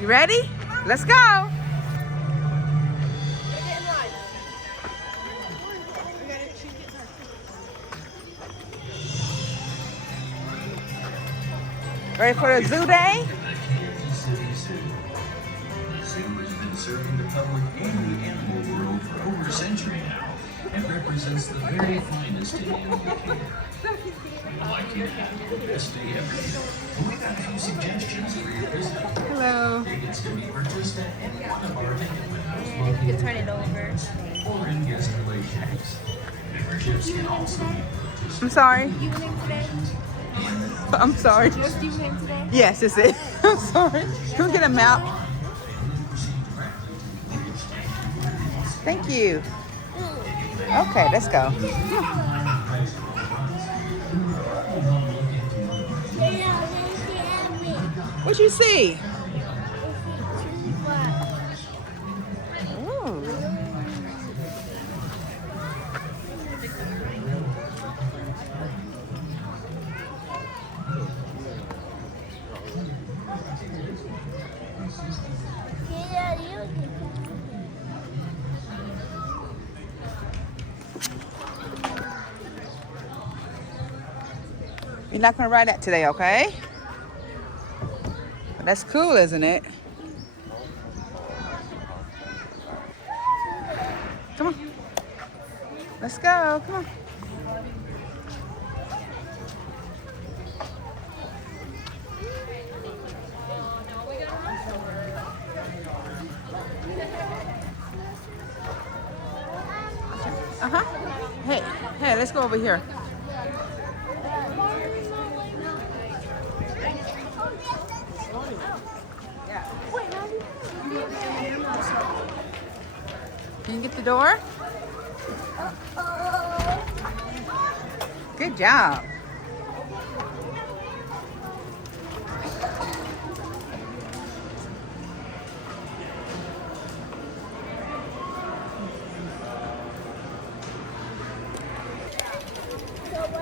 You ready? Let's go. Ready for the zoo day? Zoo has been serving the public and the animal world for over a century now and represents the very finest in animal care. Like you have the best day ever. We've got a few suggestions for your visit. Hello. Tickets can be purchased at any one of our ticket windows. And you can turn it over. Or in guest relations. Memberships can also be purchased. I'm sorry. You win today? I'm sorry. What's you win today? Yes, it's it. I'm sorry. Can we get a map? Thank you. Okay, let's go. What you see? Ooh. You're not gonna ride that today, okay? But that's cool, isn't it? Come on. Let's go. Come on. Uh-huh. Hey, let's go over here. Can you get the door? Good job.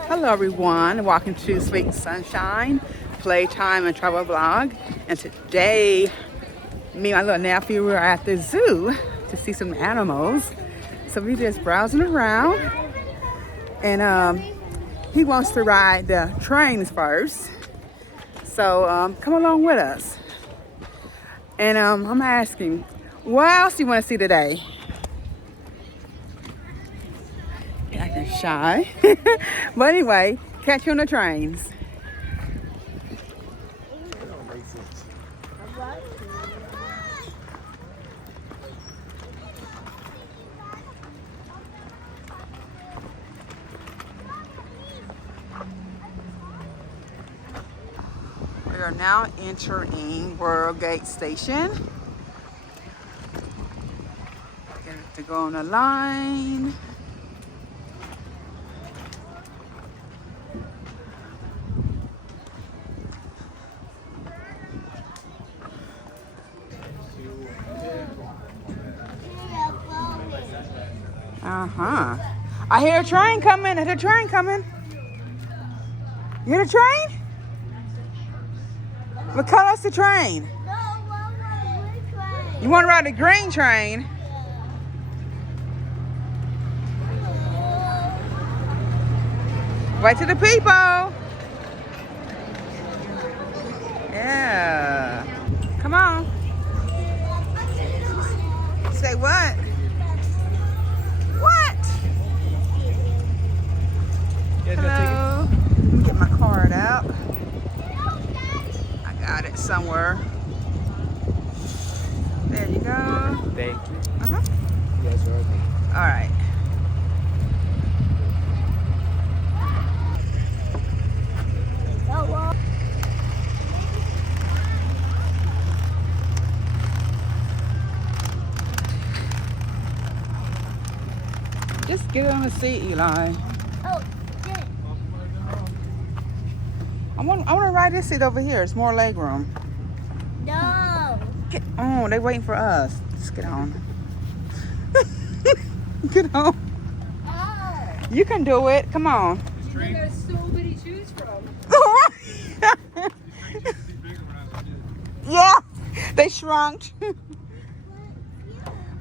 Hello everyone, welcome to Sweet Sunshine Playtime and Travel Vlog. And today, me and my little nephew were at the zoo to see some animals. So we just browsing around, and he wants to ride the trains first. So come along with us. And I'm asking, what else do you want to see today? Acting shy. But anyway, catch you on the trains. We are now entering World Gate Station. Got to go on a line. Uh-huh. I hear a train coming. I hear a train coming. You hear the train? What color's the train? You want to ride the green train? Wait to the people. Yeah. Come on. Say what? What? Hello. Let me get my card out. I got it somewhere. There you go. Thank you. Uh-huh. Yes, sir. All right. Just get on the seat, Eli. Oh, shit. I want to ride this seat over here. It's more leg room. No. Get on. They're waiting for us. Just get on. Get on. Oh. You can do it. Come on. There's so many to choose from. Yeah. They shrunk.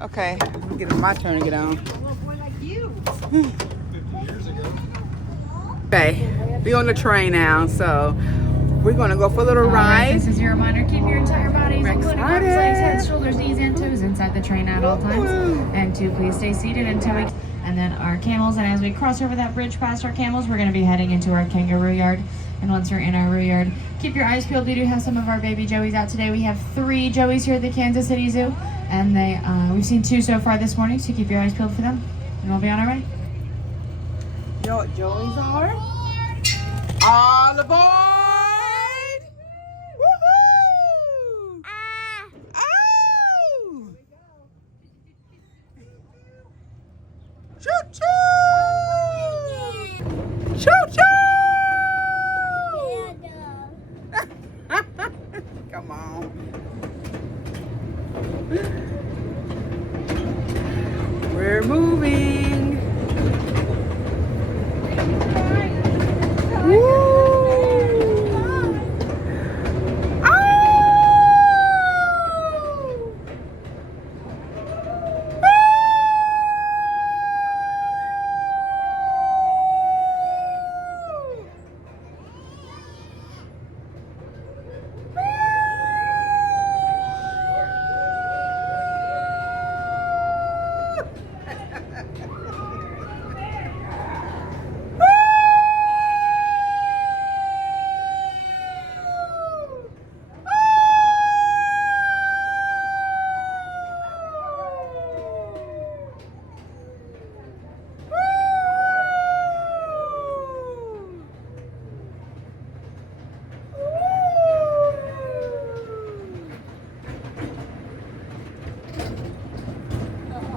Okay, it's my turn to get on. Okay, we're on the train now, so we're gonna go for a little ride. This is your reminder, keep your entire bodies, We're including arms, legs, excited. heads, shoulders, knees, and toes inside the train at all times. And two, please stay seated until we... And then our camels, and as we cross over that bridge past our camels, we're gonna be heading into our kangaroo yard. And once we're in our root yard, keep your eyes peeled. We do have some of our baby joeys out today. We have 3 joeys here at the Kansas City Zoo, and we've seen 2 so far this morning, so keep your eyes peeled for them, and we'll be on our way. You know what joeys are? All aboard! Woohoo! Oh! Choo choo! Choo choo! Come on. We're moving. Woo! Oh!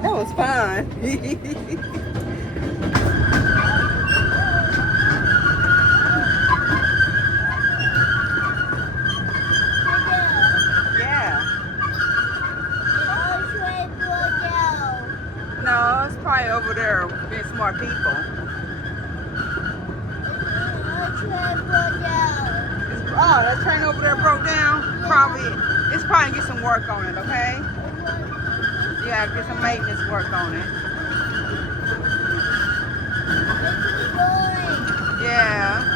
That was fun. Yeah. No, it's probably over there. There's more people. Oh, that train over there broke down? Probably. It's probably get some work on it, okay? Yeah, get some maintenance work on it. Yeah.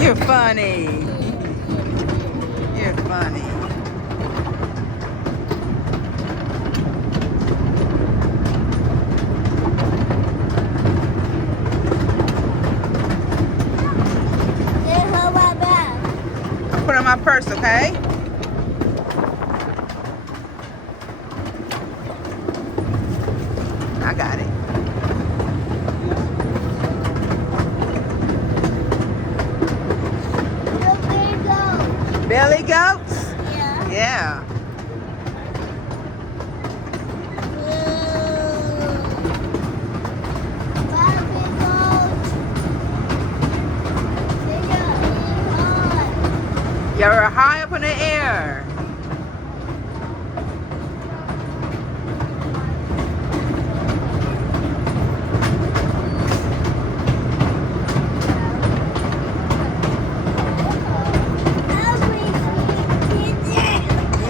You're funny. You're funny. Put on my purse, okay? Billy goats? Yeah. Yeah. You're high up in the air.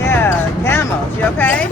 Yeah, camels. You okay?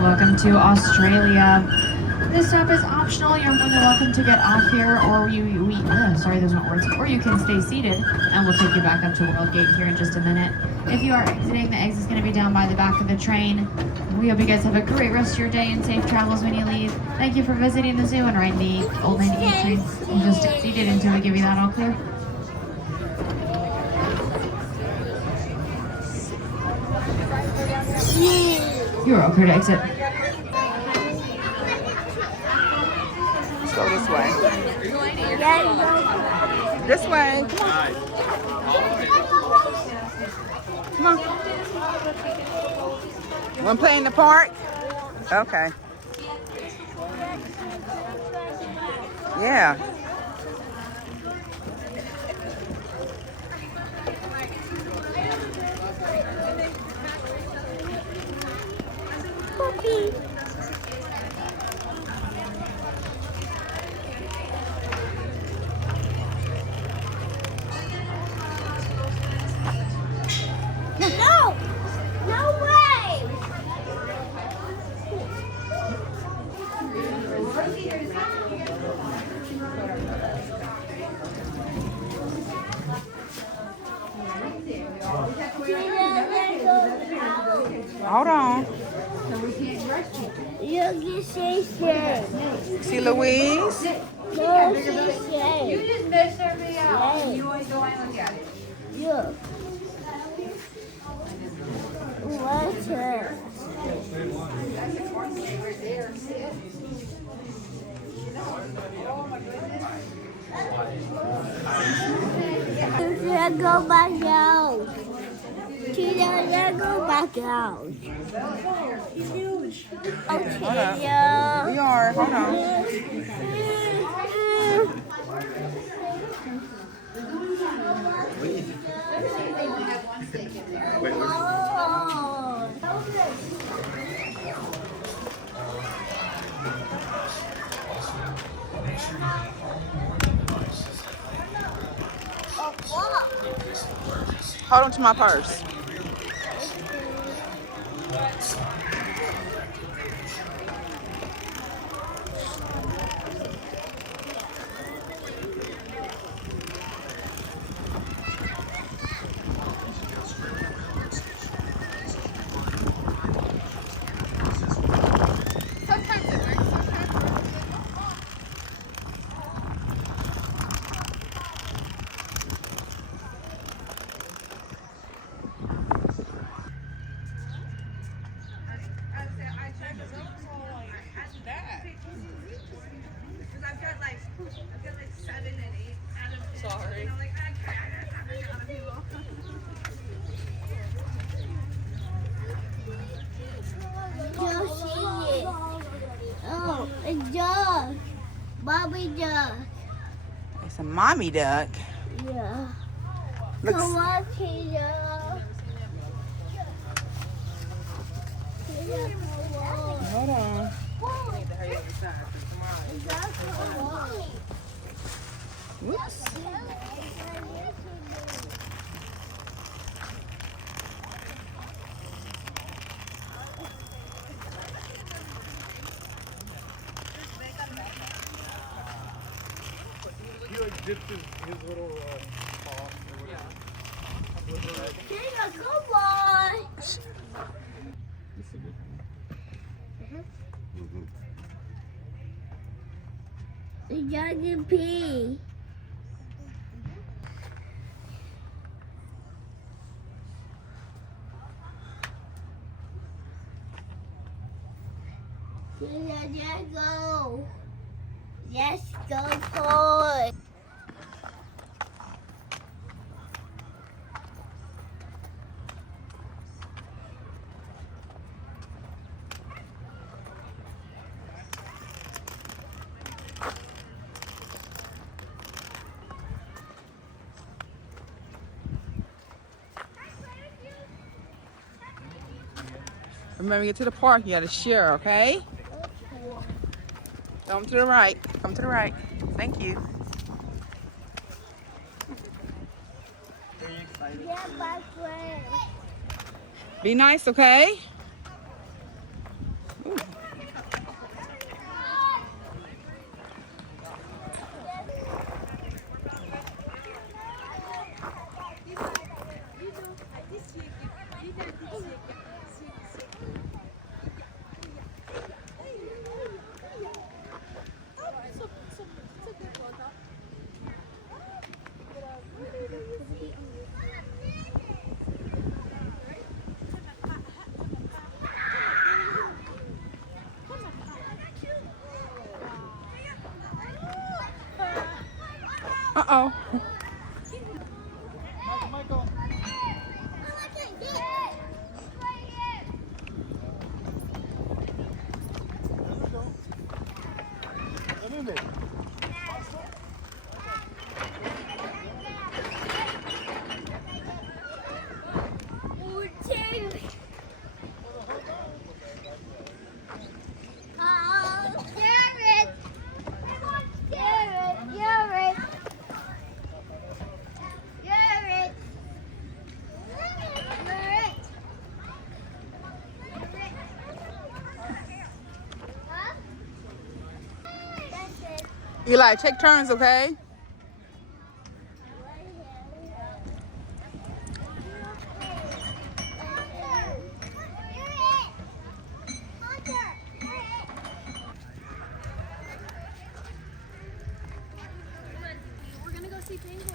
Welcome to Australia. This stop is optional. You're more than welcome to get off here, or sorry, those weren't words. Or you can stay seated, and we'll take you back up to World Gate here in just a minute. If you are exiting, the exit is going to be down by the back of the train. We hope you guys have a great rest of your day and safe travels when you leave. Thank you for visiting the zoo and riding the old 98 train. We'll just stay seated until we give you that all clear. You're all clear to exit. Let's go this way. This way. Come on. Want to play in the park? Okay. Yeah. Puppy. No! No way! Hold on. You can say shit. See Louise? No, say shit. You just messed everything out. You always go and look at it. Yeah. What's it? Let's go back out. Let's go back out. Okay, We are. Hold on. Hold on to my purse. You see it. Oh, a duck. Bobby duck. It's a mommy duck. Yeah. Looks. Come on, Peter. Peter, come on. Hold on. Whoops. He like dipped his little paw. Peter, come on. You gotta pee. Let's go. Let's go forward. Remember, get to the park, you gotta share, okay? Come to the right. Come to the right. Thank you. Yeah, my friend. Be nice, okay? Ooh. Uh-oh. Michael. Eli, take turns, okay? We're gonna go see penguins.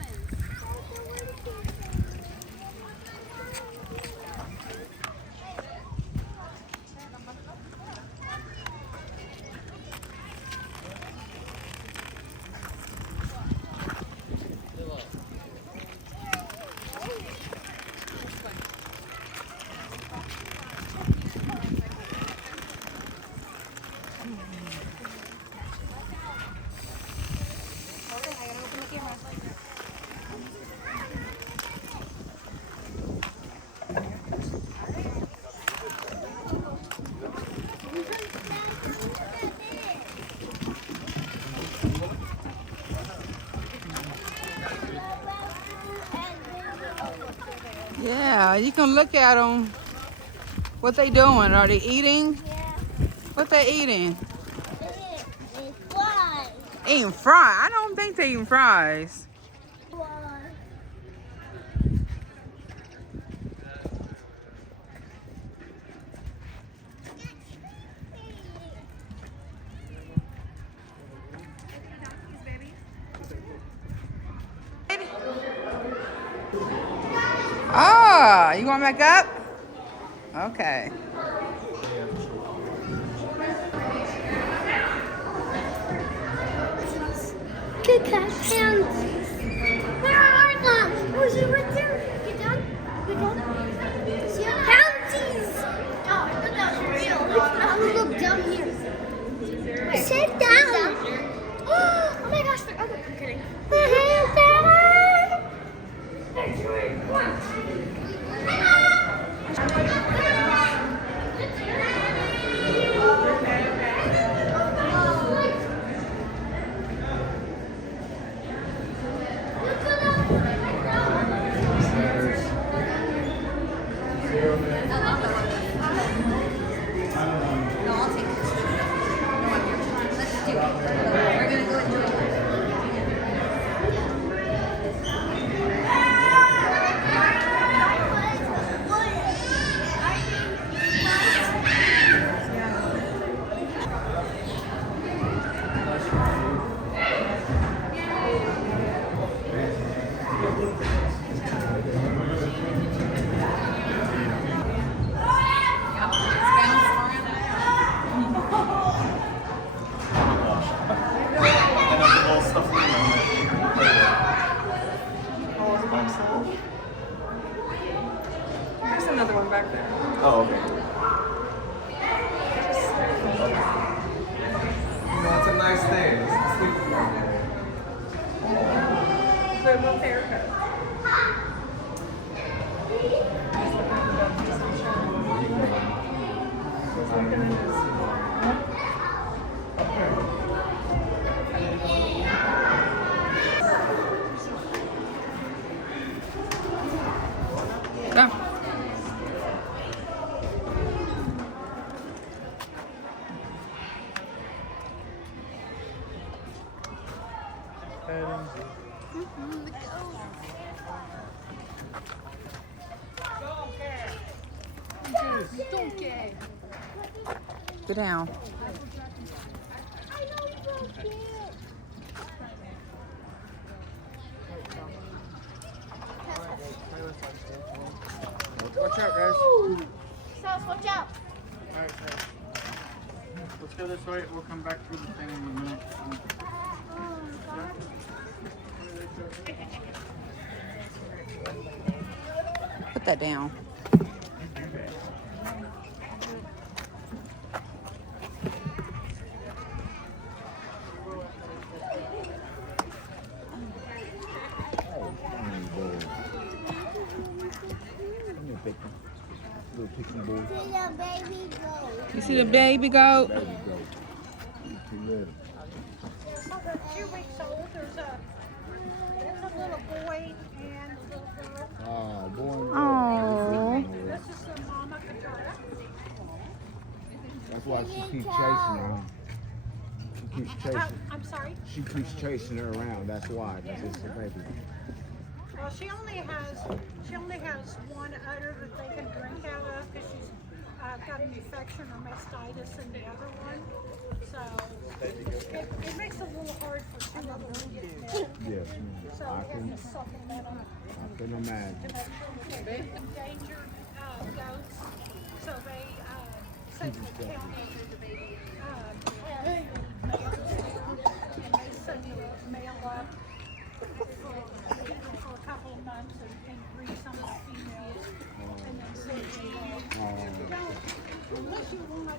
Yeah, you can look at them. What they doing? Are they eating? Yeah. What they eating? It's fun. Eating fries. I don't think they eating fries. Ah, you going back up? Okay. Good catch, hands. Where are them? Oh, she's right there. Get down. Get down. See how bounties. Oh, I thought that was real. Look down here. Sit down. Oh my gosh, they're okay. I'm kidding. Go. Sit down. Watch out, guys. Sus, watch out. Alright, let's go this way. We'll come back through the thing in a minute. Put that down. Little pixie boy. You see the baby goat? Baby goat. Too little. 2 weeks old. There's a little boy and a little girl. Ah, boy. Oh. This is the mama Katara. That's why she keeps chasing her. She keeps chasing. I'm sorry. She keeps chasing her around. That's why. Because it's a baby. Well, she only has one udder that they can drink out of because she's got an infection or mastitis in the other one. So it makes it a little hard for two of them to get fed. Yes. So I we have to supplement them can imagine. to make sure we get endangered goats. So they send the county and they send the male up for a couple of months and breed some of the females and then send the unless you want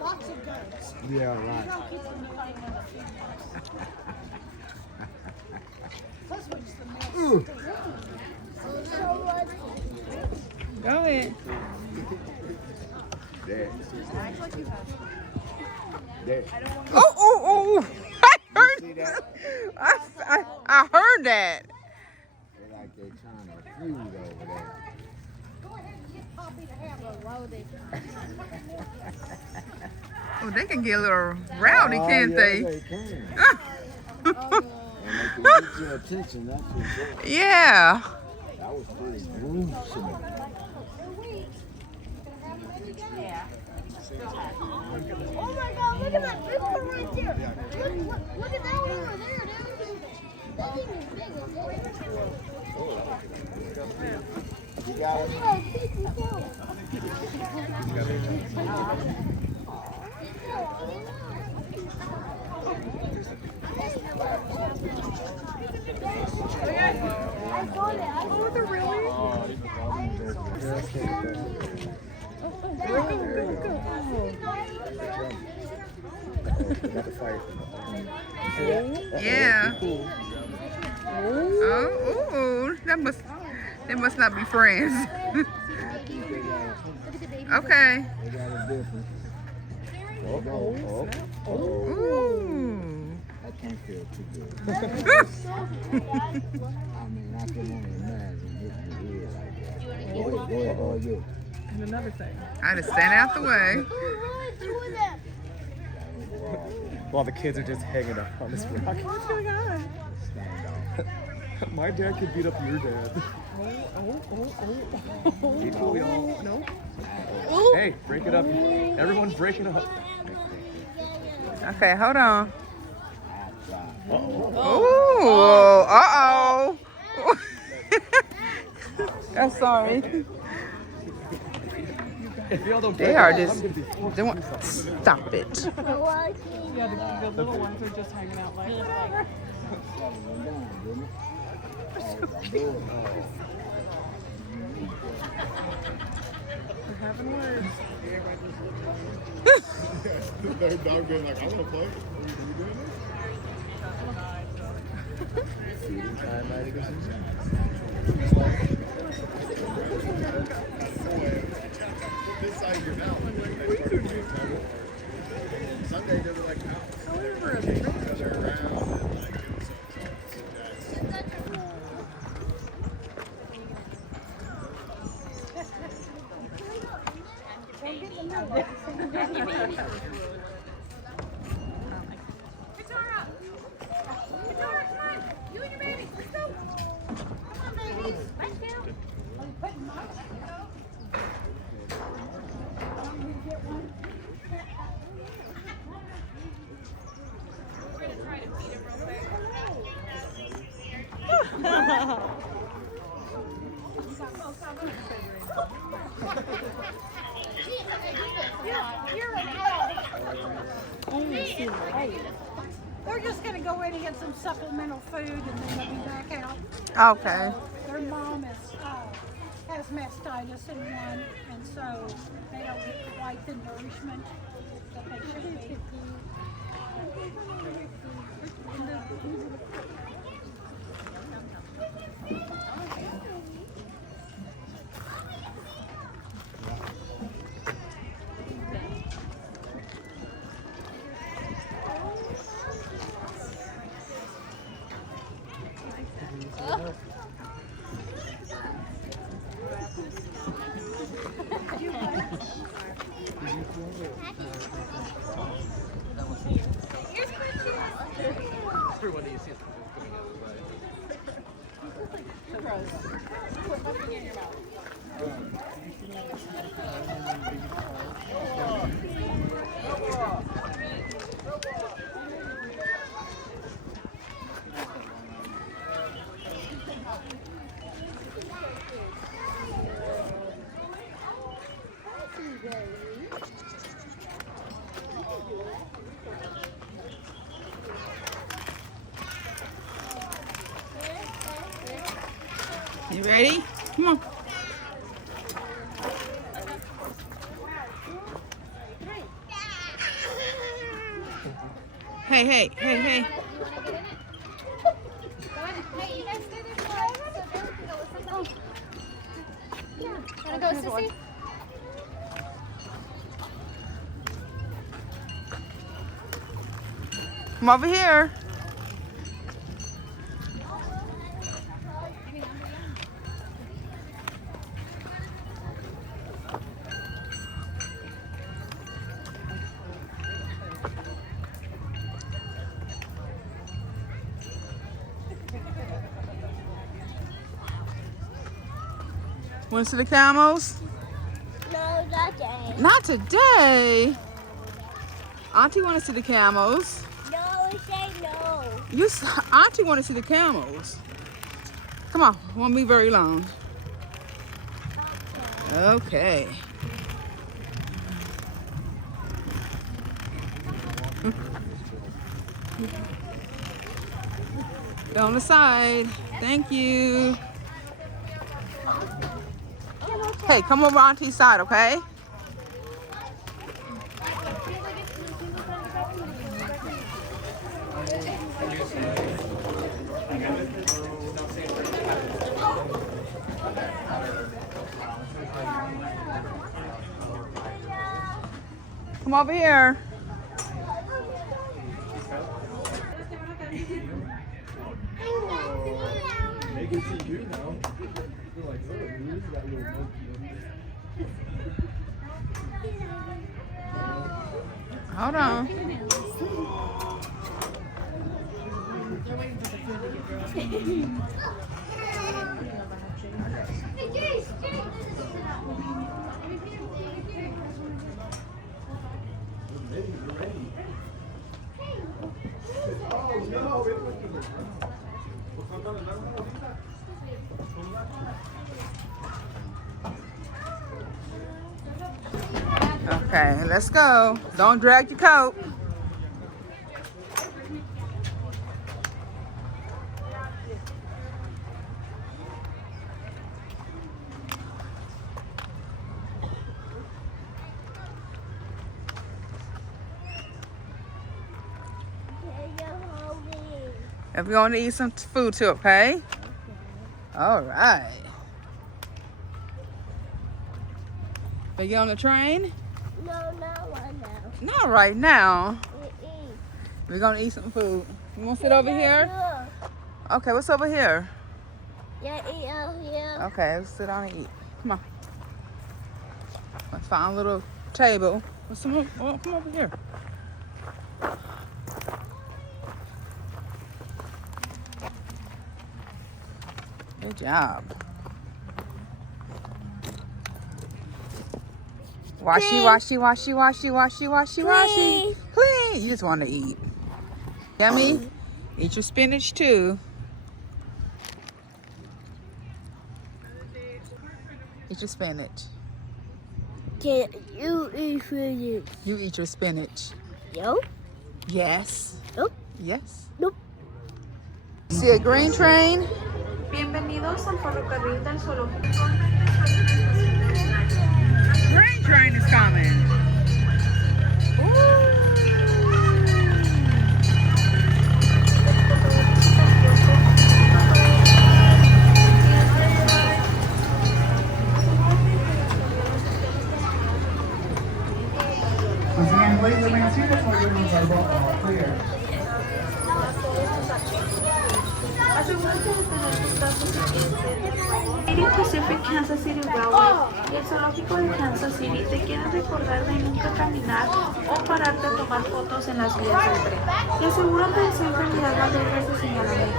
lots of goats. Yeah, You right. don't keep them fighting in the females. Plus when it's the male. Go ahead. There. There. Oh, oh, oh. I heard See that? I heard that. They're like they're trying to feud over there. Go ahead and get Poppy to have a loaded. Oh, they can get a little rowdy, Oh, can't yeah, they? They can. And they can get your attention. That's what's good. Yeah. That was pretty gruesome. Oh my God, look at that big one right there. Look at that one over there, dude. That thing is big. You got it? Oh, keep it going. I got it. Oh, they're really? Yeah. Oh, ooh, they must not be friends. Okay. They got it different. Oh. Ooh. I can't feel too good. I mean, I can only imagine hitting the head like that. Go ahead. I just stand out the way. While the kids are just hanging out on this rock. What's going on? Stand off. My dad could beat up your dad. Equally all. No. Hey, break it up. Everyone break it up. Okay, hold on. Uh-oh. Ooh, uh-oh. I'm sorry. If y'all don't They break are it up, just, I'm gonna be forced they to want, do something. stop it. Yeah, the little ones are just hanging out like that. We're having words. Their dog being like, I want to play. Are you doing this? They're just going to go in and get some supplemental food, and then they'll be back out. Okay. Their mom has mastitis in one, and so they don't get quite the nourishment that they should be. You ready? Come on. Hey, hey, hey, hey. Wanna go, Sissy? Come over here. Want to see the camels? No, not today. Not today. Auntie want to see the camels. No, say no. Auntie want to see the camels. Come on, won't be very long. Okay. Go on the side. Thank you. Hey, come over Auntie's side, okay? Come over here. They can see you now. They're like, oh, who's that little monkey? Hold on. Okay, let's go. Don't drag your coat. Can you hold me? If we're going to eat some food too, okay? All right. We get on the train? No, not right now. Not right now. We eat. We're going to eat some food. You want to sit over here? Yeah. Okay, what's over here? Yeah, eat out here. Okay, let's sit down and eat. Come on. Let's find a little table. Come over here. Good job. Washy. Clean. You just want to eat. Yummy. Eat your spinach too. Eat your spinach. Can you eat spinach? You eat your spinach. Yo? Yes. Nope. Yes. Nope. See a green train? Bienvenidos al ferrocarril del zoológico. Green train is coming. Please remain seated for your rooms are all clear. City Pacific Kansas City Railway y el zoológico de Kansas City te quieren recordar de nunca caminar o pararte a tomar fotos en las vías del tren y asegúrate de siempre mirar las reglas de señalamiento.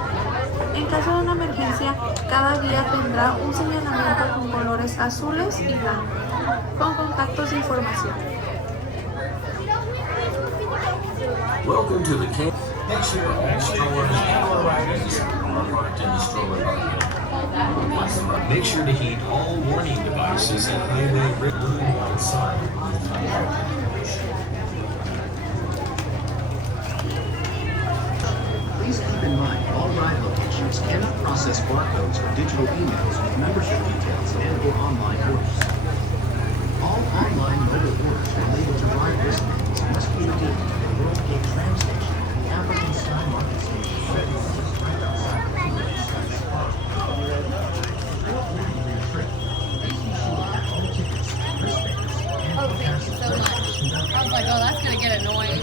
En caso de una emergencia, cada vía tendrá un señalamiento con colores azules y blancos, con contactos de información. Welcome to the Camels. Make sure all strollers and or wagons are parked in the stroller parking. Make sure to heed all warning devices and highway red blue and white sign. Please keep in mind all ride locations cannot process barcodes or digital emails with membership details and or online orders. All online mobile orders related to ride wristbands must be redeemed at the World Gate Tram Station and the African Sky Market Station. I was like, oh, that's gonna get annoying.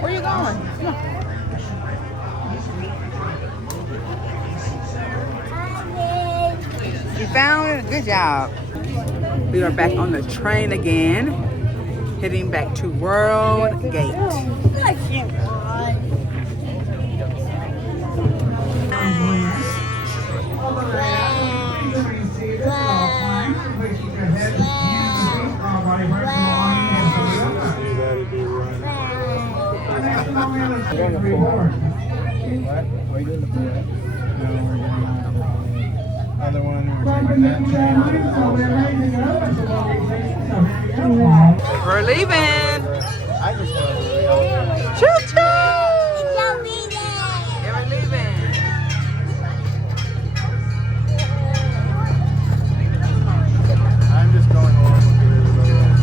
Where you going? Come on. You found it? Good job. We are back on the train again, heading back to World Gate. Other one, we're taking that train. We're leaving. I just want to be Choo choo. Yeah, we're leaving. I'm just going along with everybody else.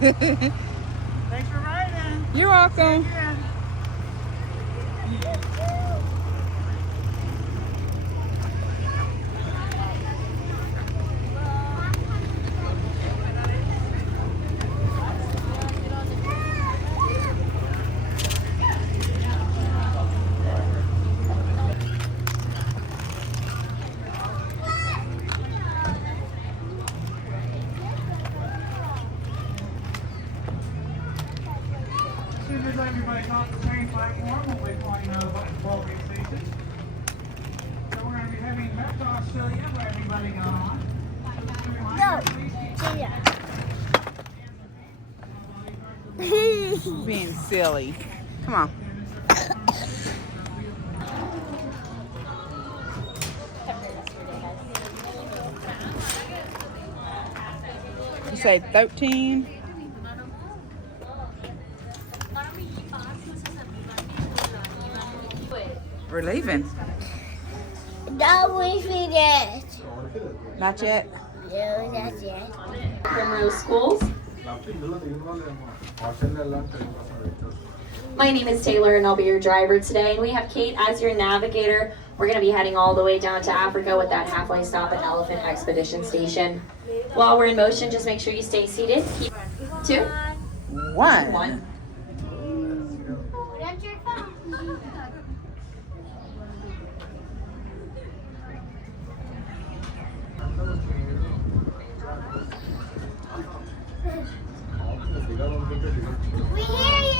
Thanks for riding. You're welcome. Yeah. As soon as everybody's off the train platform, we'll be flying out of Baltic Station. So we're going to be heading back to Australia where everybody got on. No. Being silly. Come on. You say 13? We're leaving. No, we finished. Not yet. No, not yet. Primrose Schools. My name is Taylor and I'll be your driver today. And we have Kate as your navigator. We're going to be heading all the way down to Africa with that halfway stop at Elephant Expedition Station. While we're in motion, just make sure you stay seated. Keep 2, 1. That's your phone. We hear you.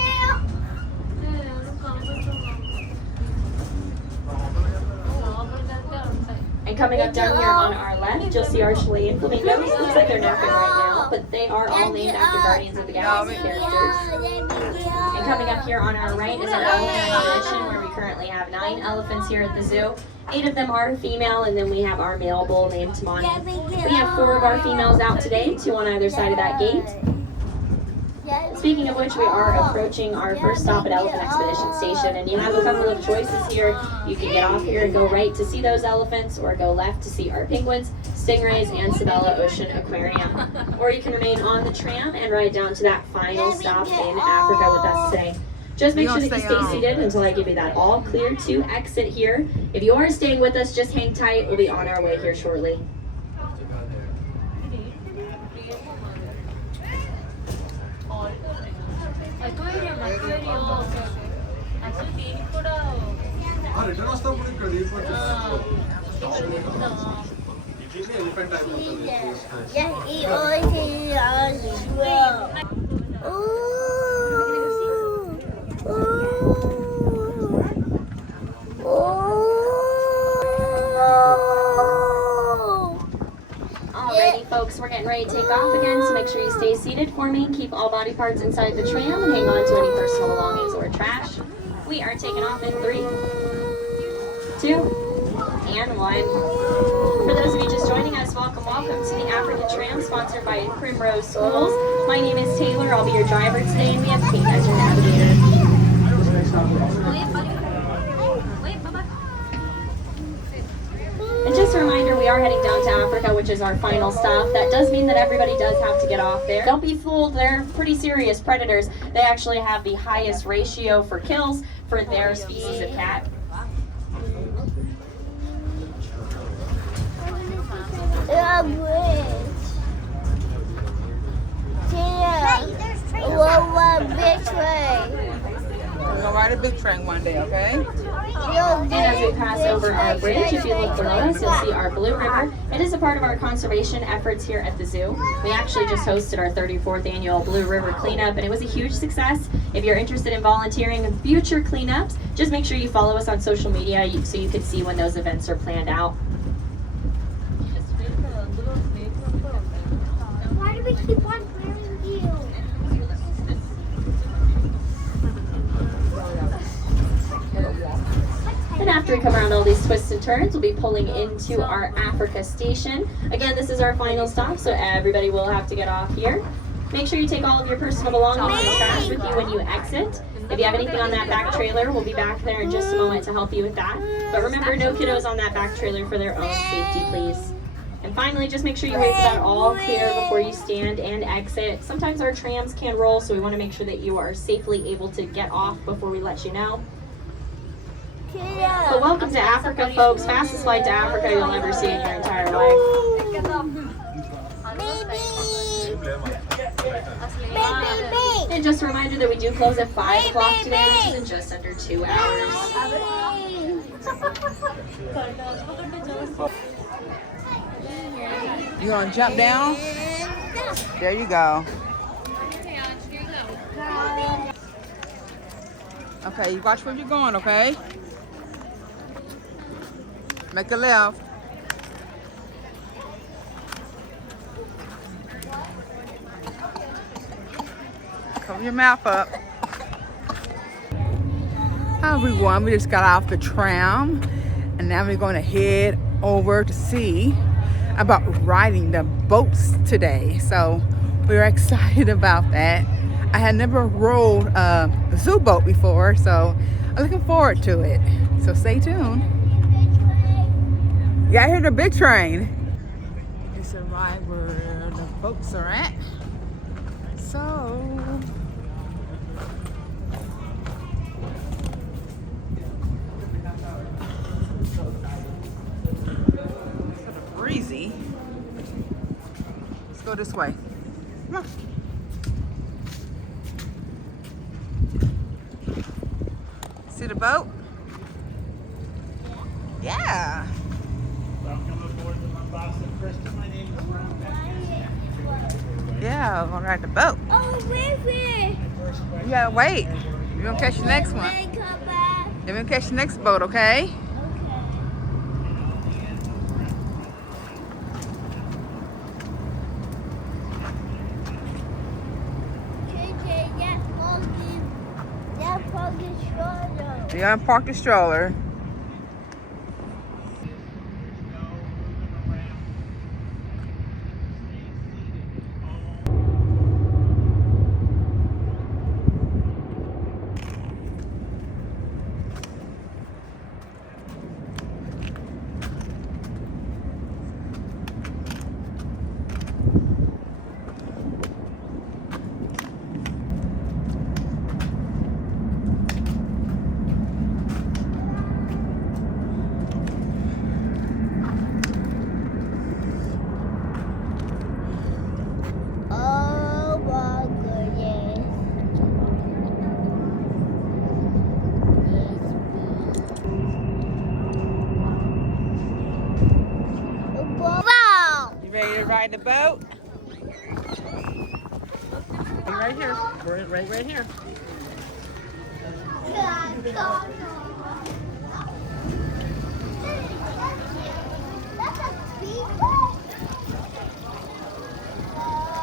And coming up down here on our left, you'll see our Chilean flamingos. Looks like they're napping right now, but they are all named after Guardians of the Galaxy characters. And coming up here on our right is our elephant expedition, where we currently have 9 elephants here at the zoo. 8 of them are female, and then we have our male bull named Tamarin. We have 4 of our females out today, 2 on either side of that gate. Speaking of which, we are approaching our first stop at Elephant Expedition Station, and you have a couple of choices here. You can get off here and go right to see those elephants, or go left to see our penguins, stingrays, and Sabella Ocean Aquarium. Or you can remain on the tram and ride down to that final stop in Africa with us today. Just make sure that you stay seated until I give you that all clear to exit here. If you are staying with us, just hang tight. We'll be on our way here shortly. Alrighty folks, we're getting ready to take off again, so make sure you stay seated for me. Keep all body parts inside the tram and hang on to any personal belongings or trash. We are taking off in 3, 2, and 1. For those of you just joining us, welcome to the African Tram, sponsored by Primrose Schools. My name is Taylor, I'll be your driver today, and we have Kate as your navigator. And just a reminder, we are heading down to Africa, which is our final stop. That does mean that everybody does have to get off there. Don't be fooled, they're pretty serious predators. They actually have the highest ratio for kills for their species of cat. We're gonna ride a big train one day, okay? And as we pass over our bridge, if you look below us, you'll see our Blue River. It is a part of our conservation efforts here at the zoo. We actually just hosted our 34th annual Blue River cleanup, and it was a huge success. If you're interested in volunteering in future cleanups, just make sure you follow us on social media so you can see when those events are planned out. Why do we keep on wearing you? And after we come around all these twists and turns, we'll be pulling into our Africa station. Again, this is our final stop, so everybody will have to get off here. Make sure you take all of your personal belongings and trash with you when you exit. If you have anything on that back trailer, we'll be back there in just a moment to help you with that. But remember, no kiddos on that back trailer for their own safety, please. And finally, just make sure you wait for that all clear before you stand and exit. Sometimes our trams can roll, so we want to make sure that you are safely able to get off before we let you know. But welcome to Africa, folks. Fastest flight to Africa you'll ever see in your entire life. And just a reminder that we do close at 5 o'clock today, which is in just under 2 hours. You gonna jump down? There you go. Okay, you watch where you're going, okay? Make a left. Cover your mouth up. Hi everyone, we just got off the tram and now we're going to head over to see about riding the boats today. So we're excited about that. I had never rode a zoo boat before, so I'm looking forward to it. So stay tuned. Yeah, I hear the big train. It's right where the boats are at. So breezy. Let's go this way. Come on. See the boat? Yeah. Welcome aboard the Mombasa Crystal. My name is Ron. Yeah, we're gonna ride the boat. Oh, wait. You gotta wait. You're gonna catch the next one. Then come back. Then we'll catch the next boat, okay? You gotta park the stroller. Ready to ride the boat? Right here. We're right here.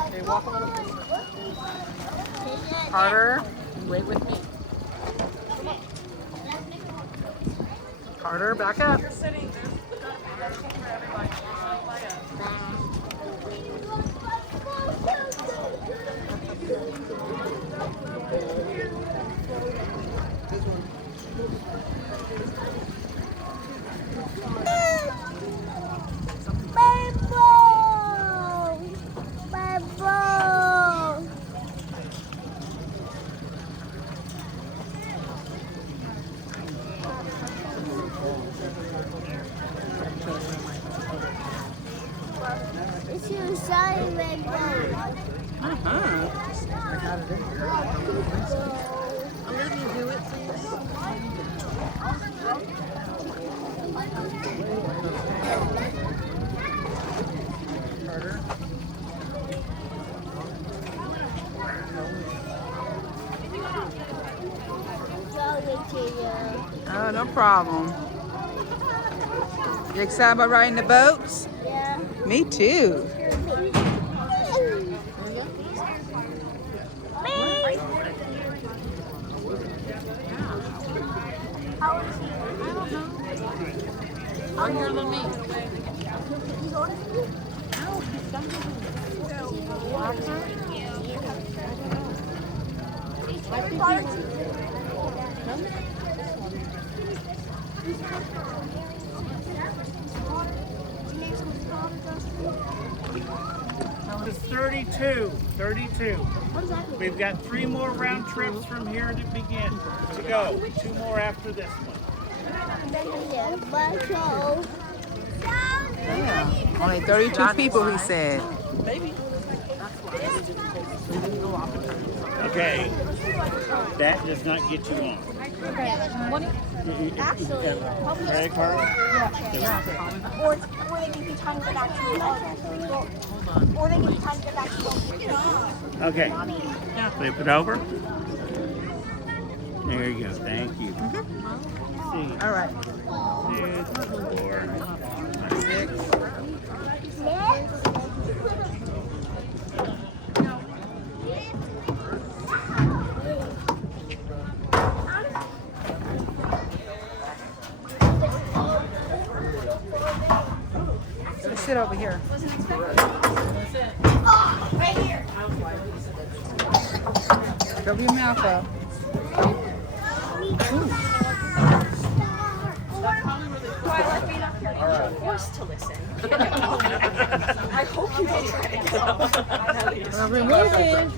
Okay, walk a little closer. Carter, Wait with me. Carter, back up. You're sitting there. For everybody. It's your shiny red boat. I'm letting you do it, please. Carter. oh, no problem. You excited about riding the boats? Yeah. Me too. Younger than me. 32. 32. We've got 3 more round trips from here to begin. To go. 2 more after this one. Yeah. Only 32 people, he said. Okay. That does not get you on. Credit card? Or they give you time to get back to you. Or they give you time to get back to you. Okay. Flip it over. There you go. Thank you. All right. 2, 4, 6. Sit over here. Right here. Cover your mouth up. Forced to listen. I hope you don't try to get off.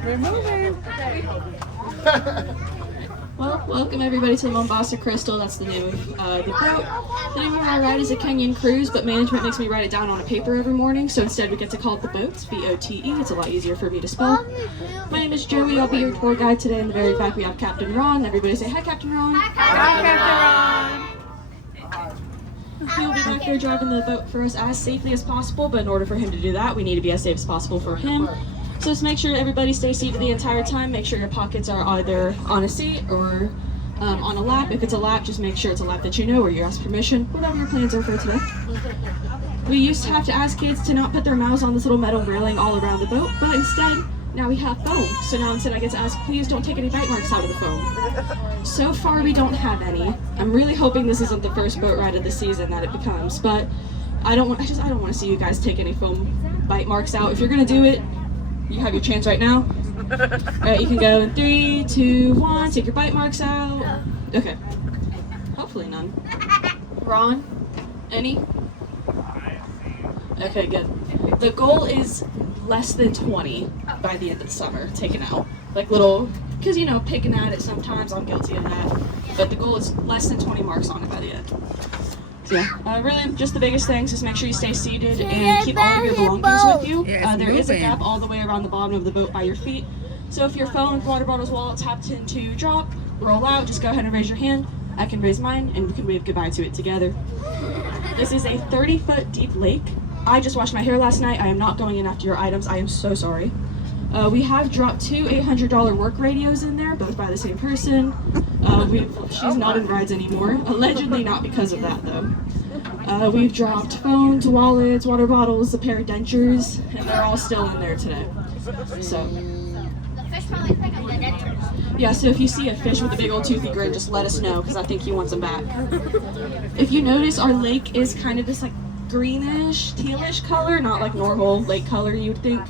We're moving. Well, welcome everybody to the Mombasa Crystal. That's the name of the boat. The name of our ride is a Kenyan cruise, but management makes me write it down on a paper every morning, so instead we get to call it the boats, B-O-T-E. It's a lot easier for me to spell. My name is Joey. I'll be your tour guide today. In the very back we have Captain Ron. Everybody say hi, Captain Ron. Hi, Captain Ron. He'll be back here driving the boat for us as safely as possible, but in order for him to do that, we need to be as safe as possible for him. So just make sure everybody stays seated the entire time. Make sure your pockets are either on a seat or on a lap. If it's a lap, just make sure it's a lap that you know, or you ask permission, whatever your plans are for today. We used to have to ask kids to not put their mouths on this little metal railing all around the boat, but instead, now we have foam. So now instead I get to ask, please don't take any bite marks out of the foam. So far we don't have any. I'm really hoping this isn't the first boat ride of the season that it becomes, but I don't want to see you guys take any foam bite marks out. If you're gonna do it, you have your chance right now. Alright, you can go in 3, 2, 1, take your bite marks out. Okay. Hopefully none. Ron? Any? Okay, good. The goal is less than 20 by the end of the summer, taken out. Like little, because you know, picking at it sometimes, I'm guilty of that. But the goal is less than 20 marks on it by the end. So yeah, really just the biggest things, just make sure you stay seated and keep all of your belongings with you. There is a gap all the way around the bottom of the boat by your feet. So if your phone, water bottles, wallets happen to drop, roll out, just go ahead and raise your hand. I can raise mine and we can wave goodbye to it together. This is a 30-foot deep lake. I just washed my hair last night. I am not going in after your items. I am so sorry. We have dropped 2 $800 work radios in there, both by the same person. She's not in rides anymore. Allegedly not because of that, though. We've dropped phones, wallets, water bottles, a pair of dentures, and they're all still in there today. So, yeah, so if you see a fish with a big old toothy grin, just let us know, because I think he wants them back. If you notice, our lake is kind of this like greenish, tealish color, not like normal lake color you'd think.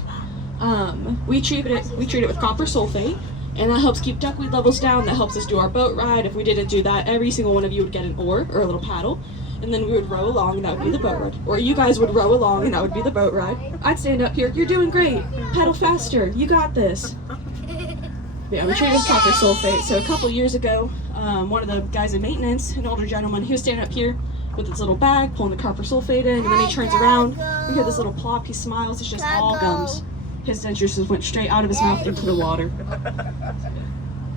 We treat it with copper sulfate, and that helps keep duckweed levels down. That helps us do our boat ride. If we didn't do that, every single one of you would get an oar or a little paddle, and then we would row along, and that would be the boat ride. Or you guys would row along, and that would be the boat ride. I'd stand up here. You're doing great. Paddle faster. You got this. Yeah, we treat it with copper sulfate. So a couple years ago, one of the guys in maintenance, an older gentleman, he was standing up here with his little bag, pulling the copper sulfate in, and then he turns around. We hear this little plop. He smiles. It's just all gums. His dentures just went straight out of his mouth into the water.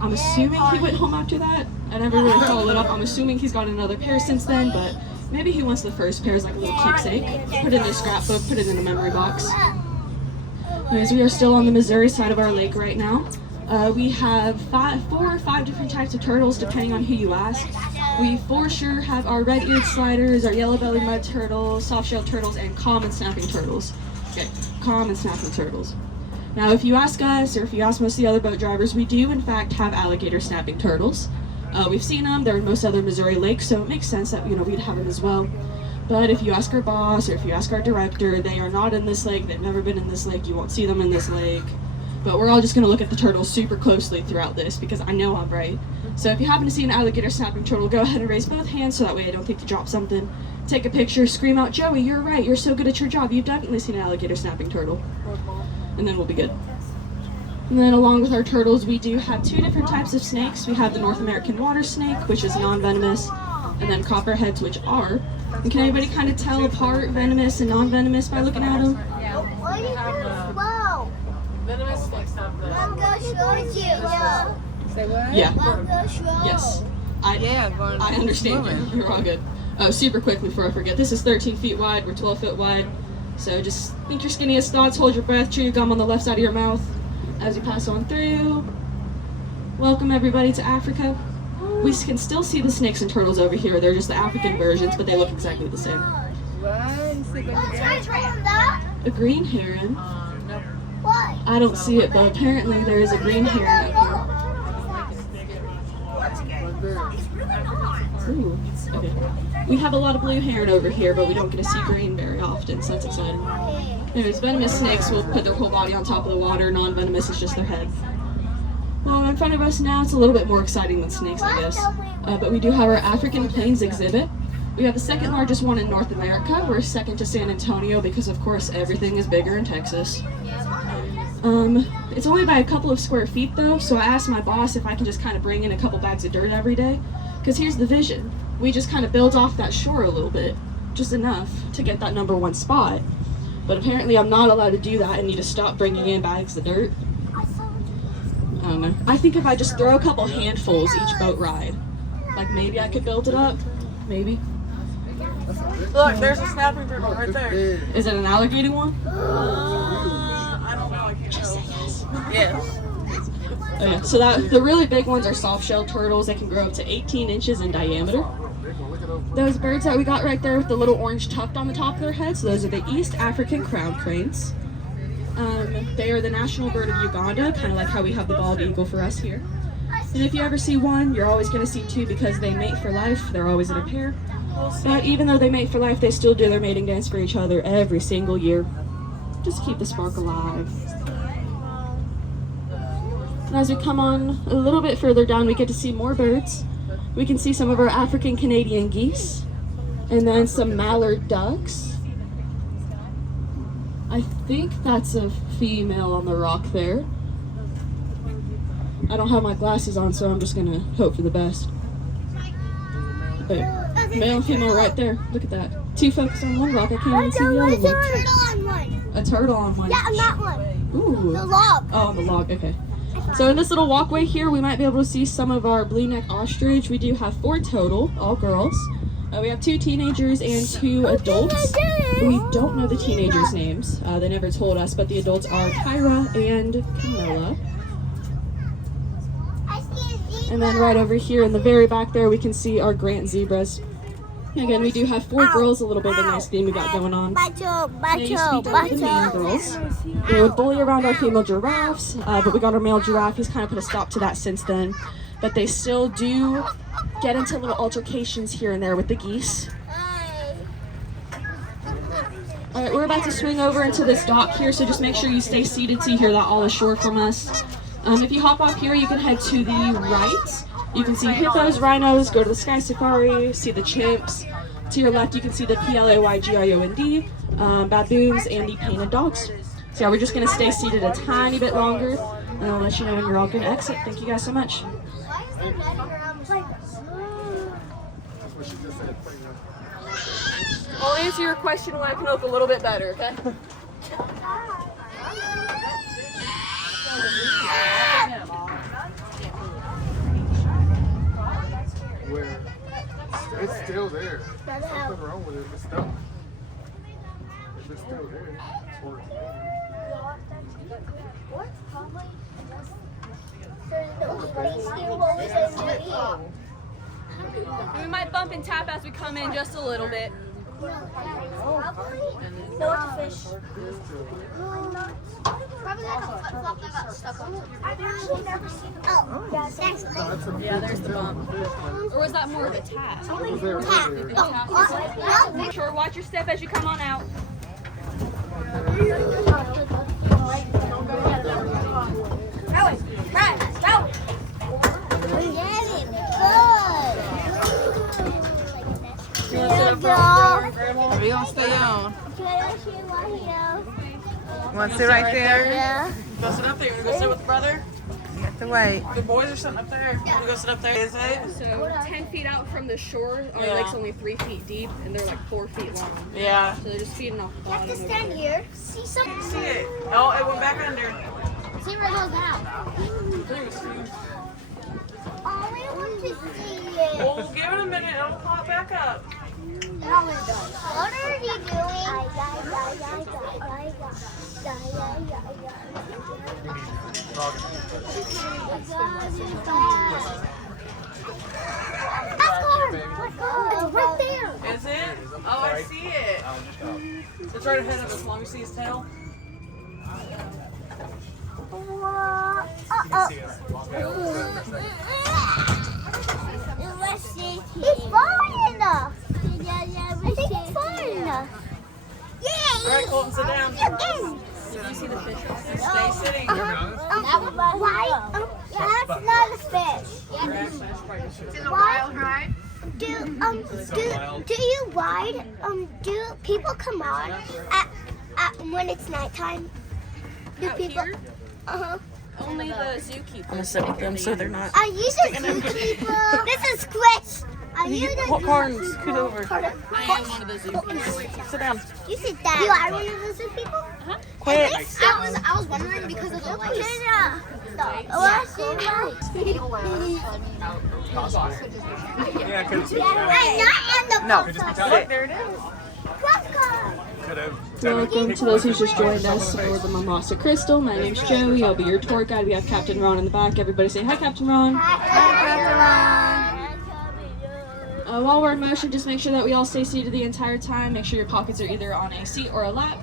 I'm assuming he went home after that. I never really followed up. I'm assuming he's got another pair since then, but maybe he wants the first pair as like a little keepsake. Put it in a scrapbook, put it in a memory box. Anyways, we are still on the Missouri side of our lake right now. We have 4 or 5 different types of turtles, depending on who you ask. We for sure have our red-eared sliders, our yellow-bellied mud turtles, soft-shelled turtles, and common snapping turtles. Okay, common snapping turtles. Now, if you ask us, or if you ask most of the other boat drivers, we do in fact have alligator snapping turtles. We've seen them. They're in most other Missouri lakes, so it makes sense that we'd have them as well. But if you ask our boss, or if you ask our director, they are not in this lake. They've never been in this lake. You won't see them in this lake. But we're all just going to look at the turtles super closely throughout this, because I know I'm right. So if you happen to see an alligator snapping turtle, go ahead and raise both hands so that way I don't think to drop something. Take a picture, scream out, "Joey, you're right, you're so good at your job, you've definitely seen an alligator snapping turtle." And then we'll be good. And then along with our turtles, we do have 2 different types of snakes. We have the North American water snake, which is non-venomous, and then copperheads, which are. And can anybody kind of tell apart venomous and non-venomous by looking at them? Why are you so slow? Venomous snakes have the. I'm gonna show you. Say what? Yeah. I'm gonna show. Yes. I understand you. You're all good. Oh, super quick before I forget. This is 13 feet wide. We're 12 foot wide. So just think your skinniest thoughts. Hold your breath. Chew your gum on the left side of your mouth as you pass on through. Welcome everybody to Africa. We can still see the snakes and turtles over here. They're just the African versions, but they look exactly the same. A green heron? What? I don't see it, but apparently there is a green heron up here. Ooh, okay. We have a lot of blue heron over here, but we don't get to see green very often, so that's exciting. Anyways, venomous snakes will put their whole body on top of the water. Non-venomous is just their head. In front of us now, it's a little bit more exciting than snakes, I guess. But we do have our African plains exhibit. We have the second largest one in North America. We're second to San Antonio because, of course, everything is bigger in Texas. It's only by a couple of square feet, though, so I asked my boss if I can just kind of bring in a couple bags of dirt every day. Because here's the vision. We just kind of build off that shore a little bit, just enough to get that #1 spot. But apparently I'm not allowed to do that and need to stop bringing in bags of dirt. I don't know. I think if I just throw a couple handfuls each boat ride, like maybe I could build it up. Maybe. Look, there's a snapping turtle right there. Is it an alligator one? I don't know. Just say yes. Yes. Okay, so the really big ones are soft-shelled turtles. They can grow up to 18 inches in diameter. Those birds that we got right there with the little orange tuft on the top of their heads, those are the East African crowned cranes. They are the national bird of Uganda, kind of like how we have the bald eagle for us here. And if you ever see one, you're always going to see 2 because they mate for life. They're always in a pair. But even though they mate for life, they still do their mating dance for each other every single year. Just to keep the spark alive. And as we come on a little bit further down, we get to see more birds. We can see some of our African Canadian geese, and then some mallard ducks. I think that's a female on the rock there. I don't have my glasses on, so I'm just gonna hope for the best. But male and female right there. Look at that. 2 focused on one rock. I can't even see the other one. A turtle on one. A turtle on one. Yeah, on that one. Ooh. The log. Oh, on the log. Okay. So in this little walkway here, we might be able to see some of our blue-neck ostrich. We do have 4 total, all girls. We have 2 teenagers and 2 adults. We don't know the teenagers' names. They never told us, but the adults are Tyra and Camilla. And then right over here in the very back there, we can see our Grant zebras. Again, we do have 4 girls, a little bit of a nice theme we got going on. They used to be dubbed the mean girls. They would bully around our female giraffes, but we got our male giraffe. He's kind of put a stop to that since then. But they still do get into little altercations here and there with the geese. Alright, we're about to swing over into this dock here, so just make sure you stay seated so you hear that all ashore from us. If you hop off here, you can head to the right. You can see hippos, rhinos, go to the sky safari, see the chimps. To your left, you can see the PLAYGIOND, baboons, and the painted dogs. So yeah, we're just going to stay seated a tiny bit longer, and I'll let you know when you're all going to exit. Thank you guys so much. I'll answer your question when I can look a little bit better, okay? Where? It's still there. There's nothing wrong with it. It's stuck. If it's still there, it's working. We might bump and tap as we come in just a little bit. No, it's a fish. Probably like a flip-flop that got stuck on it. I've actually never seen it. Oh, Yeah, there's the bump. Or was that more of a tap? Make sure, watch your step as you come on out. Are we gonna stay on? You want to sit right there? Yeah. Go sit up there. You want to go sit with the brother? You have to wait. The boys are sitting up there. You want to go sit up there? Is it? So 10 feet out from the shore, our Yeah. lake's only 3 feet deep, and they're like 4 feet long. Yeah. So they're just feeding off the You have bottom. to stand here. See something? See it? Oh, it went back under. See where it goes now. I want to see it. Well, give it a minute. It'll pop back up. What are you doing? Right there. Is it? Oh, I see it. It's right ahead of us. Long as you see his tail. He's falling. I think he's falling. All right, Colton, sit down. Did you see the fish? Stay sitting. Why? That's not a fish. Why? Do you ride? Do people come on at when it's nighttime? Do people? Only the zookeeper. I'm gonna sit with them so they're not. Are you the zookeeper? This is Chris. Are you the What cards? Scoot over. I am one of the zookeepers. Sit down. You sit down. You are one of the zookeepers? Quiet. I was wondering because of the lights. No. Look, there it is. Welcome to those who just joined us aboard the Mimosa Crystal. My name's Joey. I'll be your tour guide. We have Captain Ron in the back. Everybody say hi, Captain Ron. While we're in motion, just make sure that we all stay seated the entire time. Make sure your pockets are either on a seat or a lap.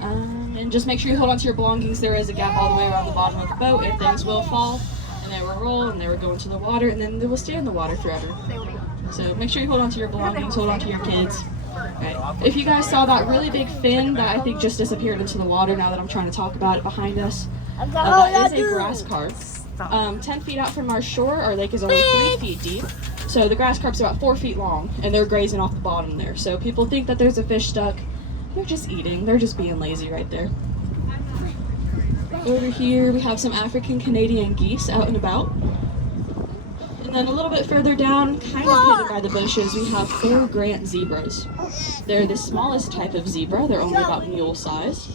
And just make sure you hold on to your belongings. There is a gap all the way around the bottom of the boat, and things will fall, and they will roll, and they will go into the water, and then they will stay in the water forever. So make sure you hold on to your belongings, hold on to your kids. Right. If you guys saw that really big fin that I think just disappeared into the water now that I'm trying to talk about it behind us, that is a grass carp. 10 feet out from our shore, our lake is only 3 feet deep. So the grass carp's about 4 feet long, and they're grazing off the bottom there. So people think that there's a fish stuck. They're just eating. They're just being lazy right there. Over here, we have some African Canadian geese out and about. And then a little bit further down, kind of hidden by the bushes, we have 4 Grant zebras. They're the smallest type of zebra. They're only about mule size.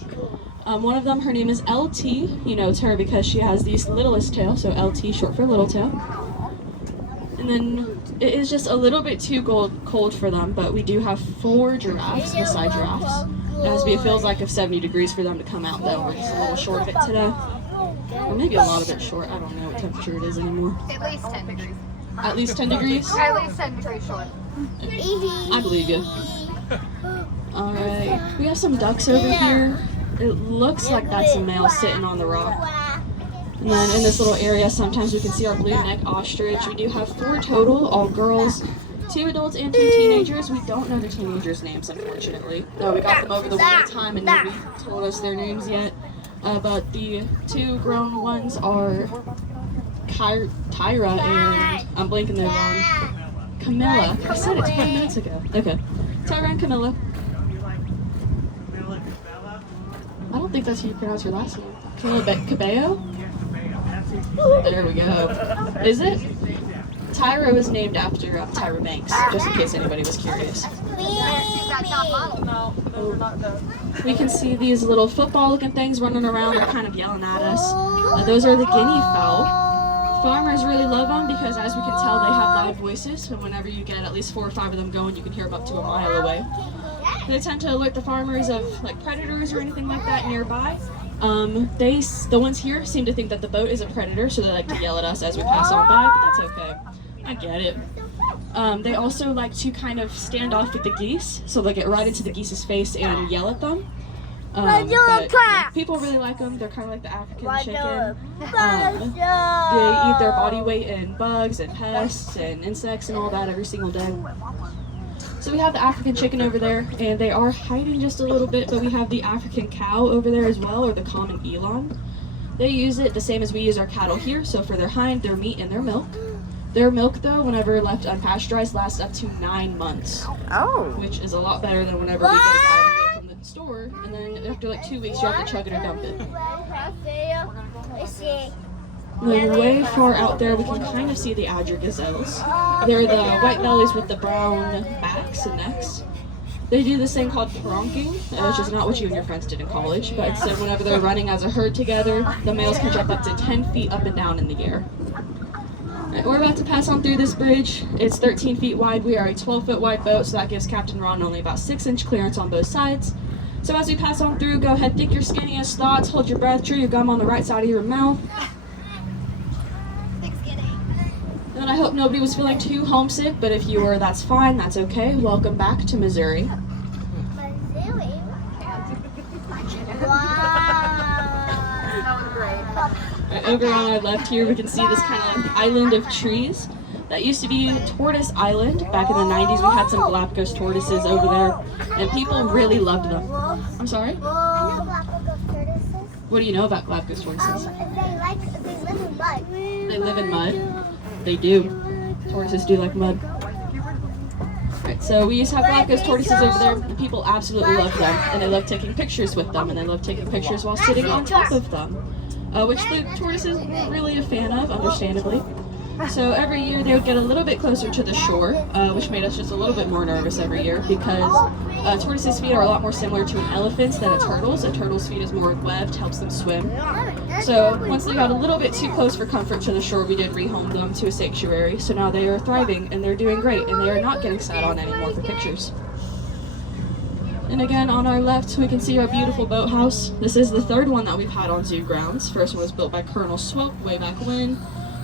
One of them, her name is LT. You know, it's her because she has the littlest tail, so LT, short for little tail. And then it is just a little bit too cold for them, but we do have 4 giraffes beside giraffes. It feels like if 70 degrees for them to come out, though. We're just a little short of it today. Or maybe a lot of it short. I don't know what temperature it is anymore. At least 10 degrees. At least 10 degrees? At least 10 degrees short. I believe you. Alright, we have some ducks over here. It looks like that's a male sitting on the rock. And then in this little area, sometimes we can see our blue neck ostrich. We do have 4 total, all girls, 2 adults and 2 teenagers. We don't know the teenagers' names, unfortunately. No, we got them over the winter time and nobody told us their names yet. But the 2 grown ones are Tyra and, I'm blanking their name, Camilla. I said it 10 minutes ago. Okay. Tyra and Camilla. I don't think that's how you pronounce your last name. Cabello? There we go. Is it? Tyra was named after Tyra Banks, just in case anybody was curious. We can see these little football-looking things running around. They're kind of yelling at us. Those are the guinea fowl. Farmers really love them because, as we can tell, they have loud voices. So whenever you get at least 4 or 5 of them going, you can hear them up to a mile away. They tend to alert the farmers of like predators or anything like that nearby. The ones here seem to think that the boat is a predator, so they like to yell at us as we pass on by, but that's okay. I get it. They also like to kind of stand off with the geese, so they get right into the geese's face and yell at them. But people really like them. They're kind of like the African chicken. They eat their body weight in bugs and pests and insects and all that every single day. So we have the African chicken over there, and they are hiding just a little bit, but we have the African cow over there as well, or the common eland. They use it the same as we use our cattle here, so for their hind, their meat, and their milk. Their milk, though, whenever left unpasteurized, lasts up to 9 months. Oh. Which is a lot better than whenever we get it out from the store, and then after like 2 weeks, you have to chug it or dump it. And then way far out there, we can kind of see the Adger gazelles. They're the white bellies with the brown backs and necks. They do this thing called pronking, which is not what you and your friends did in college, but instead whenever they're running as a herd together, the males can jump up to 10 feet up and down in the air. Right, we're about to pass on through this bridge. It's 13 feet wide. We are a 12-foot wide boat, so that gives Captain Ron only about 6-inch clearance on both sides. So as we pass on through, go ahead, think your skinniest thoughts, hold your breath, chew your gum on the right side of your mouth. And I hope nobody was feeling too homesick, but if you were, that's fine, that's okay. Welcome back to Missouri. Missouri? Wow. That was great. Right, over on our left here, we can see this kind of island of trees. That used to be Tortoise Island. Back in the 90s, we had some Galapagos tortoises over there, and people really loved them. I'm sorry? I know Galapagos tortoises. What do you know about Galapagos tortoises? They live in mud. They live in mud. They do. Tortoises do like mud. Right, so we used to have Galapagos tortoises over there, and people absolutely loved them, and they loved taking pictures with them, and they loved taking pictures while sitting on top of them, which the tortoises weren't really a fan of, understandably. So every year they would get a little bit closer to the shore, which made us just a little bit more nervous every year, because tortoises' feet are a lot more similar to an elephant's than a turtle's. A turtle's feet is more webbed, helps them swim. So once they got a little bit too close for comfort to the shore, we did rehome them to a sanctuary. So now they are thriving and they're doing great, and they are not getting sat on anymore for pictures. And again, on our left, we can see our beautiful boathouse. This is the third one that we've had on zoo grounds. First one was built by Colonel Swope way back when,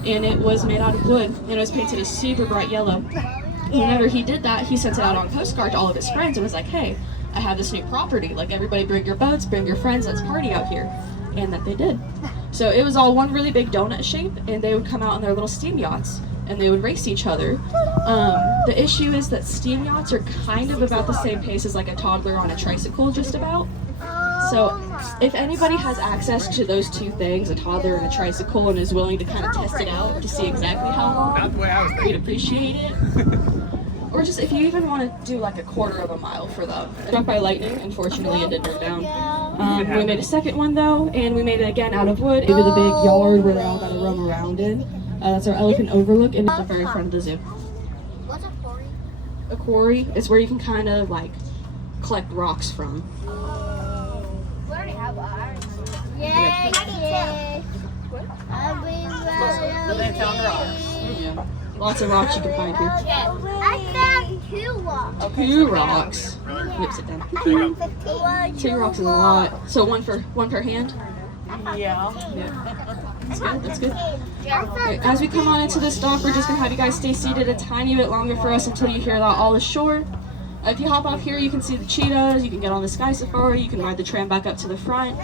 and it was made out of wood, and it was painted a super bright yellow. Whenever he did that, he sent it out on a postcard to all of his friends and was like, hey, I have this new property. Like, everybody bring your boats, bring your friends, let's party out here. And that they did. So it was all one really big donut shape, and they would come out on their little steam yachts, and they would race each other. The issue is that steam yachts are kind of about the same pace as like a toddler on a tricycle, just about. So if anybody has access to those two things, a toddler and a tricycle, and is willing to kind of test it out to see exactly how long, we'd appreciate it. Or just if you even want to do like a quarter of a mile for them. Struck by lightning, unfortunately it did burn down. We made a second one though, and we made it again out of wood into the big yard where they all got to roam around in. That's our elephant overlook, and it's the very front of the zoo. What's a quarry? A quarry is where you can kind of like collect rocks from. We already have ours. Yay, yay. They found rocks. Yeah. Lots of rocks you can find here. I found 2 rocks. 2 rocks. Whip, sit down. 2 rocks is a lot. So one per hand? Yeah. That's good, that's good. Okay, as we come on into this dock, we're just going to have you guys stay seated a tiny bit longer for us until you hear that all is shore. If you hop off here, you can see the cheetahs, you can get on the Sky Safari, you can ride the tram back up to the front.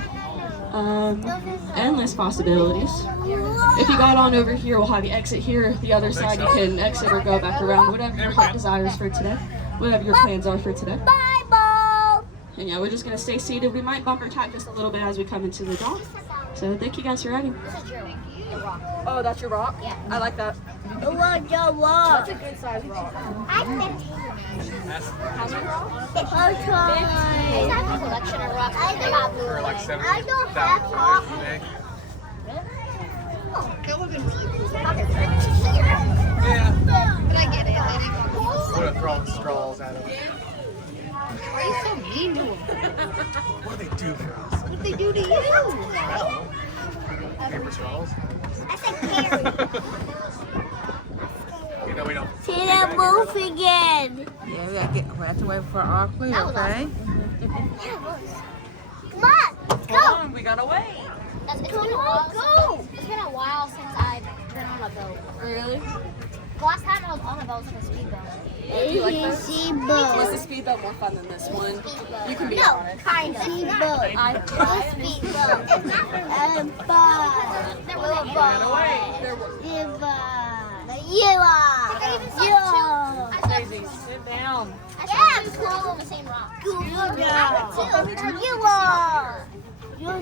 Endless possibilities. If you got on over here, we'll have you exit here. The other side, you can exit or go back around, whatever your heart desires for today, whatever your plans are for today. And yeah, we're just going to stay seated. We might bumper tack just a little bit as we come into the dock. So thank you guys for riding. Oh, that's your rock? Yeah. I like that. That's a good size rock. How many rocks? I have a collection of rocks. I don't have rocks. Yeah. But I get it. Would have thrown straws at them. Why are you so mean to them? What do they do for us? What did they do to you? Paper straws? I said carrot. You know we don't. See that move again. Yeah, we have to wait for our clue, okay? Come on, go. Hold on, we gotta wait. It's been a while since I've been on a boat. Really? The last time I was on a boat was on a speedboat. Do you like that? Speedboat. Was the speedboat more fun than this one? You can be No, honest. kind of. Speedboat. Speedboat. And fun. There was a Daisy, sit down. Yeah, cool on the same rock. Cool. You are. You are.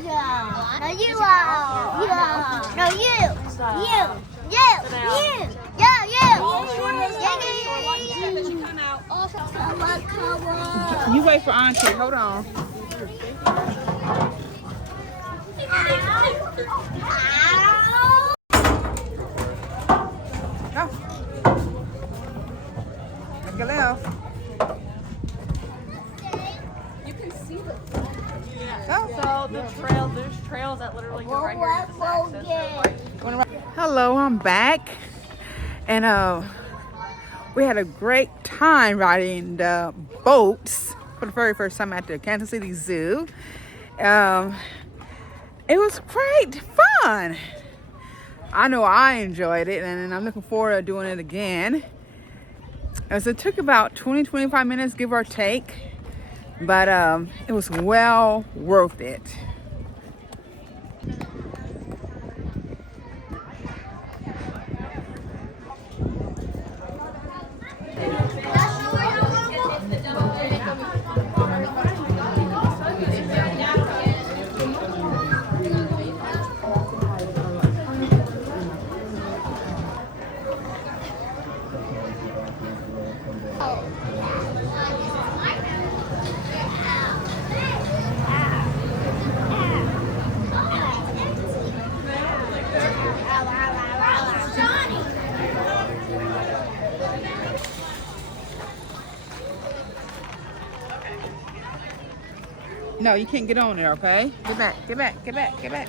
No, you are. You are. No, you. You wait for Auntie. Hold on. Go. Make a left. You can see the. Go. So there's trails that literally go right here to this access. Hello, I'm back. And we had a great time riding the boats for the very first time at the Kansas City Zoo. It was great fun. I know I enjoyed it, and I'm looking forward to doing it again. So it took about 20-25 minutes, give or take, but it was well worth it. No, you can't get on there, okay? Get back, get back, get back, get back.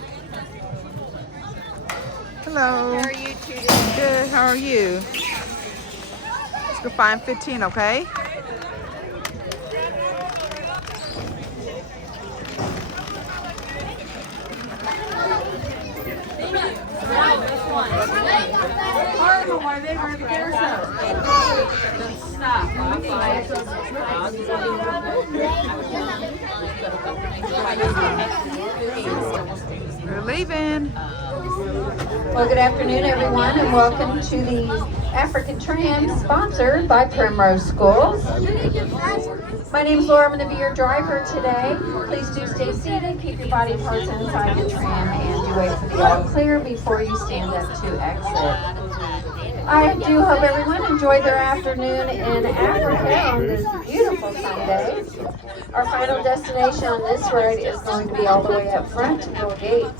Hello. How are you two doing? Good, how are you? Let's go find 15, okay? Why they were there, stop. We're leaving. Well, good afternoon, everyone, and welcome to the African Tram, sponsored by Primrose Schools. My name is Laura. I'm going to be your driver today. Please do stay seated, keep your body parts inside the tram, and do wait for the all clear before you stand up to exit. I do hope everyone enjoyed their afternoon in Africa on this beautiful Sunday. Our final destination on this ride is going to be all the way up front to Mill Gate.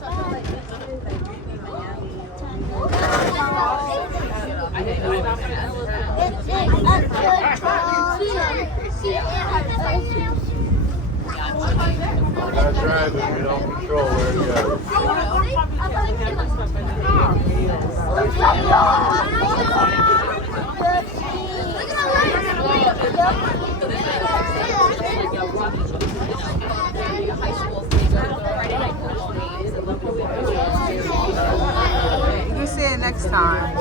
That's right, but we don't control where it goes. We'll see you next time.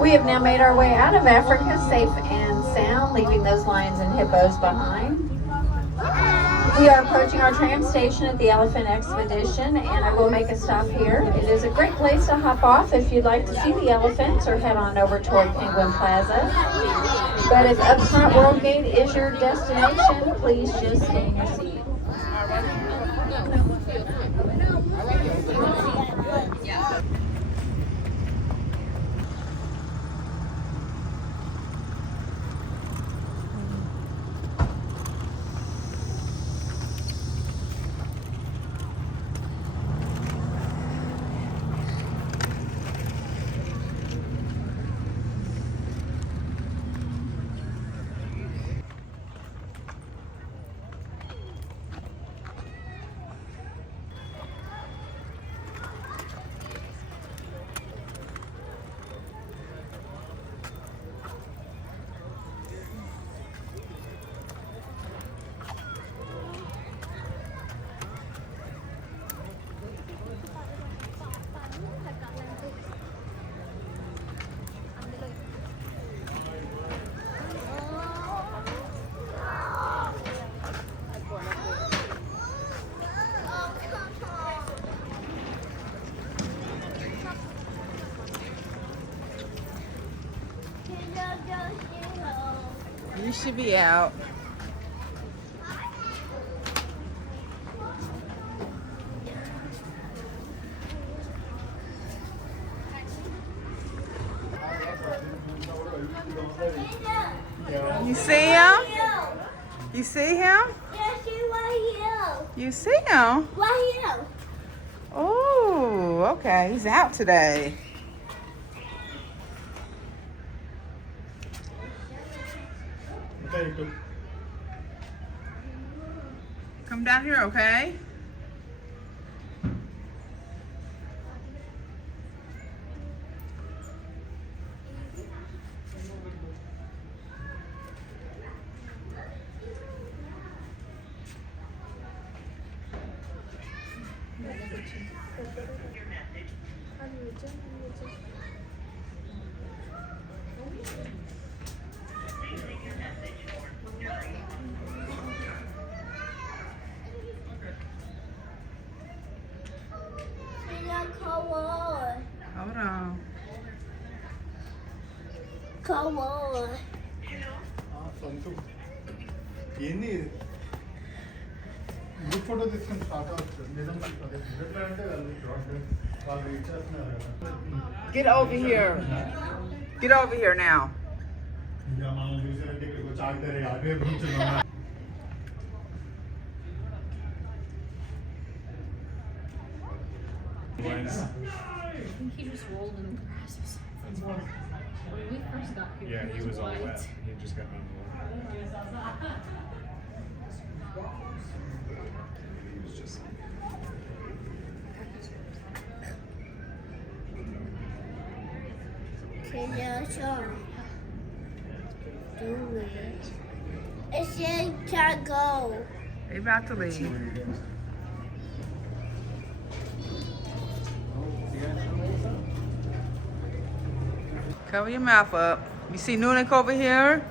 We have now made our way out of Africa safe and sound, leaving those lions and hippos behind. We are approaching our tram station at the Elephant Expedition, and I will make a stop here. It is a great place to hop off if you'd like to see the elephants or head on over toward Penguin Plaza. But if up front World Gate is your destination, please just stay in your seat. You should be out. You see him? You see him? You see him? Right here. Oh, okay. He's out today. Come down here, okay? Come on. Hold on. Come on. Get over here. Get over here now. I think he just rolled in the grass or something. When we first got here, Yeah, he was all white. wet. He had just gotten on the water. He was just. Do it. It said can't go. They about to leave. Cover your mouth up. You see Nuniq over here?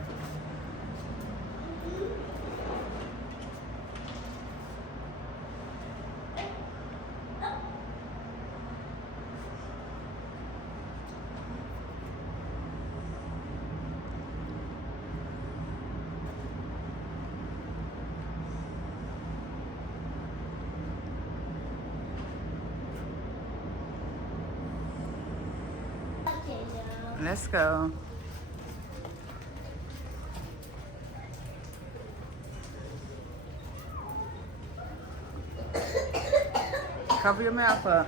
Let's go. Cover your mouth up.